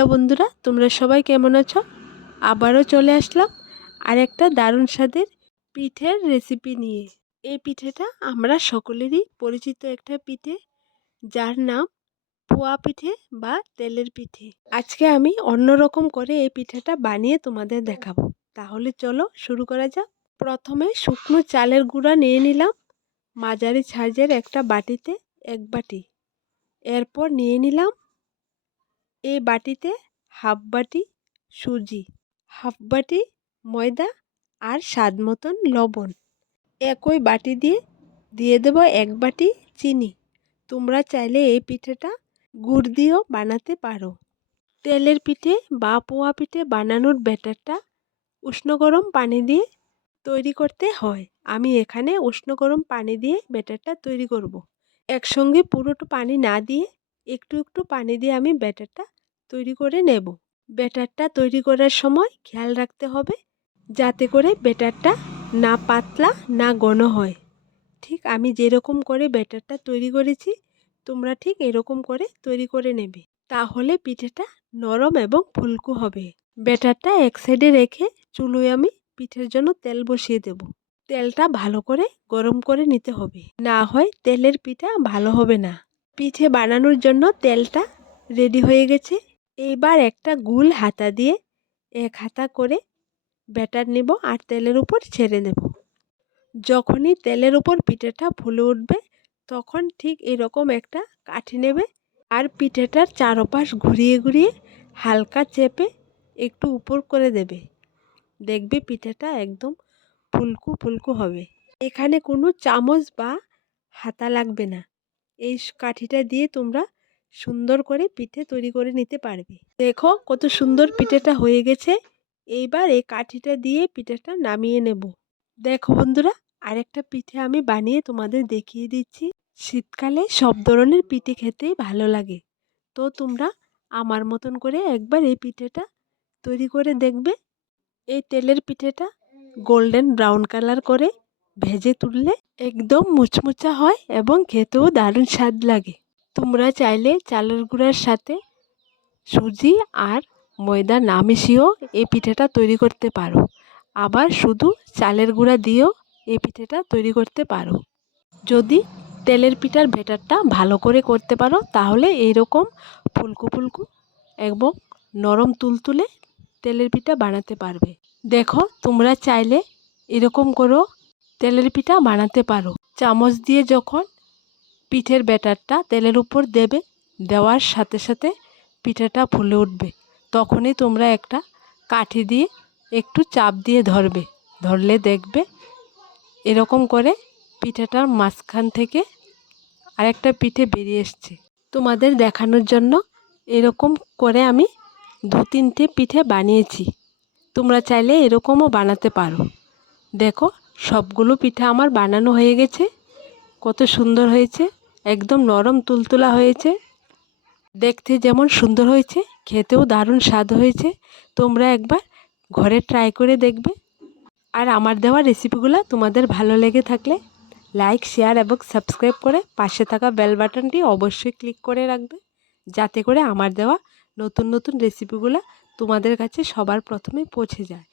Hello বন্ধুরা, তোমরা সবাই কেমন আছো? আবারও চলে আসলাম আর একটা দারুণ স্বাদের পিঠের রেসিপি নিয়ে। এই পিঠেটা আমরা সকলেরই পরিচিত একটা পিঠে, যার নাম পোয়া পিঠে বা তেলের পিঠে। আজকে আমি অন্যরকম করে এই পিঠেটা বানিয়ে তোমাদের দেখাবো। তাহলে চলো শুরু করা যাক। প্রথমে শুকনো চালের গুঁড়া নিয়ে নিলাম, মাঝারি সাইজের একটা বাটিতে এক বাটি। এরপর নিয়ে নিলাম এই বাটিতে হাফ বাটি সুজি, হাফ বাটি ময়দা আর স্বাদ মতন লবণ। একই বাটি দিয়ে দিয়ে দেব এক বাটি চিনি। তোমরা চাইলে এই পিঠেটা গুড় দিয়েও বানাতে পারো। তেলের পিঠে বা পোয়া পিঠে বানানোর ব্যাটারটা উষ্ণ গরম পানি দিয়ে তৈরি করতে হয়। আমি এখানে উষ্ণ গরম পানি দিয়ে ব্যাটারটা তৈরি করব। একসঙ্গে পুরোটা পানি না দিয়ে একটু একটু পানি দিয়ে আমি ব্যাটারটা তৈরি করে নেব। ব্যাটারটা তৈরি করার সময় খেয়াল রাখতে হবে যাতে করে ব্যাটারটা না পাতলা, না ঘন হয়। ঠিক আমি যেরকম করে ব্যাটারটা তৈরি করেছি, তোমরা ঠিক এরকম করে তৈরি করে নেবে। তাহলে পিঠেটা নরম এবং ফুলকু হবে। ব্যাটারটা এক সাইডে রেখে চুলোয় আমি পিঠের জন্য তেল বসিয়ে দেব। তেলটা ভালো করে গরম করে নিতে হবে। না হয় তেলের পিঠা ভালো হবে না। পিঠে বানানোর জন্য তেলটা রেডি হয়ে গেছে। এইবার একটা গুল হাতা দিয়ে এক হাতা করে ব্যাটার নেব আর তেলের উপর ছেড়ে নেব যখনই তেলের উপর পিঠেটা ফুলে উঠবে, তখন ঠিক এরকম একটা কাঠি নেবে আর পিঠেটার চারপাশ ঘুরিয়ে ঘুরিয়ে হালকা চেপে একটু উপর করে দেবে। দেখবে পিঠেটা একদম ফুলকু ফুলকু হবে। এখানে কোনো চামচ বা হাতা লাগবে না। এই কাঠিটা দিয়ে তোমরা সুন্দর করে পিঠে তৈরি করে নিতে পারবে। দেখো কত সুন্দর পিঠেটা হয়ে গেছে। এইবার এই কাঠিটা দিয়ে পিঠেটা নামিয়ে নেব। দেখো বন্ধুরা, আরেকটা পিঠে আমি বানিয়ে তোমাদের দেখিয়ে দিচ্ছি। শীতকালে সব ধরনের পিঠে খেতেই ভালো লাগে। তো তোমরা আমার মতন করে একবার এই পিঠেটা তৈরি করে দেখবে। এই তেলের পিঠেটা গোল্ডেন ব্রাউন কালার করে ভেজে তুললে একদম মুচমুচা হয় এবং খেতেও দারুণ স্বাদ লাগে। তোমরা চাইলে চালের গুঁড়ার সাথে সুজি আর ময়দা না মিশিয়েও এই পিঠেটা তৈরি করতে পারো। আবার শুধু চালের গুঁড়া দিয়েও এই পিঠেটা তৈরি করতে পারো। যদি তেলের পিঠার ভেটারটা ভালো করে করতে পারো, তাহলে এইরকম ফুলকু ফুলকু এবং নরম তুলতুলে তেলের পিঠা বানাতে পারবে। দেখো, তোমরা চাইলে এরকম করেও তেলের পিঠা বানাতে পারো। চামচ দিয়ে যখন পিঠের ব্যাটারটা তেলের উপর দেবে, দেওয়ার সাথে সাথে পিঠাটা ফুলে উঠবে। তখনই তোমরা একটা কাঠি দিয়ে একটু চাপ দিয়ে ধরবে। ধরলে দেখবে এরকম করে পিঠাটার মাঝখান থেকে আরেকটা পিঠে বেরিয়ে এসছে। তোমাদের দেখানোর জন্য এরকম করে আমি দু তিনটে পিঠে বানিয়েছি। তোমরা চাইলে এরকমও বানাতে পারো। দেখো, সবগুলো পিঠা আমার বানানো হয়ে গেছে। কত সুন্দর হয়েছে। একদম নরম তুলতুলা হয়েছে। দেখতে যেমন সুন্দর হয়েছে, খেতেও দারুণ স্বাদ হয়েছে। তোমরা একবার ঘরে ট্রাই করে দেখবে। আর আমার দেওয়া রেসিপিগুলো তোমাদের ভালো লেগে থাকলে লাইক শেয়ার এবং সাবস্ক্রাইব করে পাশে থাকা বেল বাটনটি অবশ্যই ক্লিক করে রাখবে। যাতে করে আমার দেওয়া নতুন নতুন রেসিপিগুলো তোমাদের কাছে সবার প্রথমে পৌঁছে যায়।